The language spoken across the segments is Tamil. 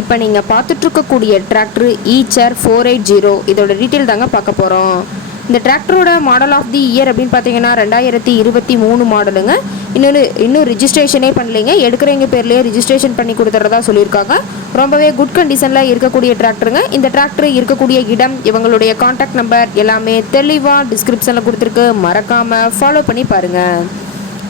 இப்போ நீங்கள் பார்த்துட்ருக்கக்கூடிய tractor Eicher four eight zero இதோட டீட்டெயில் தாங்க பார்க்க போகிறோம் இந்த டிராக்டரோட மாடல் ஆஃப் தி இயர் அப்படின்னு பார்த்தீங்கன்னா ரெண்டாயிரத்தி இருபத்தி மூணு மாடலுங்க இன்னொரு இன்னும் ரிஜிஸ்ட்ரேஷனே பண்ணலைங்க. எடுக்கிறவங்க பேர்லேயே ரிஜிஸ்ட்ரேஷன் பண்ணி கொடுத்துறதா சொல்லியிருக்காங்க. ரொம்பவே குட் கண்டிஷனில் இருக்கக்கூடிய டிராக்டருங்க இந்த டிராக்டர் இருக்கக்கூடிய இடம் இவங்களுடைய காண்டாக்ட் நம்பர் எல்லாமே தெளிவாக டிஸ்கிரிப்ஷனில் கொடுத்துருக்கு. மறக்காமல் ஃபாலோ பண்ணி பாருங்கள்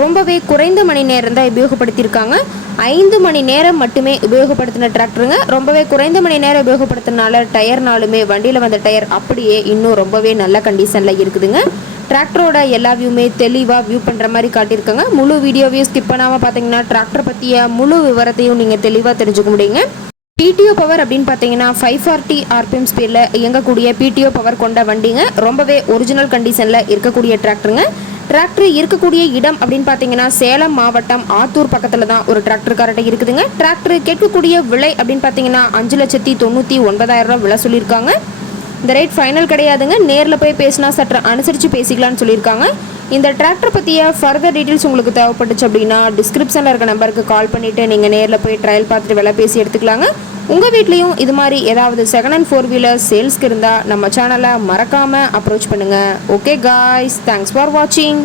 ரொம்பவே குறைந்த மணி நேரம் தான் உபயோகப்படுத்தியிருக்காங்க. ஐந்து மணி நேரம் மட்டுமே உபயோகப்படுத்தின டிராக்டருங்க. ரொம்பவே குறைந்த மணி நேரம் உபயோகப்படுத்தினால டயர்னாலுமே வண்டியில் வந்த டயர் அப்படியே இன்னும் ரொம்பவே நல்ல கண்டிஷனில் இருக்குதுங்க. டிராக்டரோட எல்லா வியூமே தெளிவாக வியூ பண்ணுற மாதிரி காட்டியிருக்காங்க. முழு வீடியோவையும் ஸ்கிப் பண்ணாமல் பார்த்தீங்கன்னா டிராக்டர் பற்றிய முழு விவரத்தையும் நீங்கள் தெளிவாக தெரிஞ்சுக்க முடியுங்க. பிடிஓ பவர் அப்படின்னு பார்த்தீங்கன்னா ஃபைவ் ஃபார்ட்டி ஆர்பிஎம் ஸ்பீடில் இயங்கக்கூடிய பிடிஓ பவர் கொண்ட வண்டிங்க. ரொம்பவே ஒரிஜினல் கண்டிஷனில் இருக்கக்கூடிய டிராக்டருங்க. டிராக்டர் இருக்கக்கூடிய இடம் அப்படின்னு பார்த்தீங்கன்னா சேலம் மாவட்டம் ஆத்தூர் பக்கத்தில் தான் ஒரு டிராக்டர் இருக்குதுங்க. டிராக்டர் கேட்கக்கூடிய விலை அப்படின்னு பார்த்தீங்கன்னா அஞ்சு லட்சத்தி தொண்ணூற்றி ஒன்பதாயிரம் ரூபா விலை சொல்லியிருக்காங்க. இந்த ரேட் ஃபைனல் கிடையாதுங்க. நேரில் போய் பேசினா சற்று அனுசரித்து பேசிக்கலாம்னு சொல்லியிருக்காங்க. இந்த டிராக்டர் பற்றிய ஃபர்தர் டீட்டெயில்ஸ் உங்களுக்கு தேவைப்பட்டுச்சு அப்படின்னா டிஸ்கிரிப்ஷனில் இருக்க நம்பருக்கு கால் பண்ணிவிட்டு நீங்கள் நேரில் போய் ட்ரையல் பார்த்துட்டு விலை பேசி எடுத்துக்கலாங்க. உங்கள் வீட்லேயும் இது மாதிரி ஏதாவது செகண்ட் அண்ட் ஃபோர் வீலர் சேல்ஸ்க்கு இருந்தால் நம்ம சேனலை மறக்காமல் அப்ரோச் பண்ணுங்கள் ஓகே காய்ஸ் தேங்க்ஸ் ஃபார் வாட்சிங்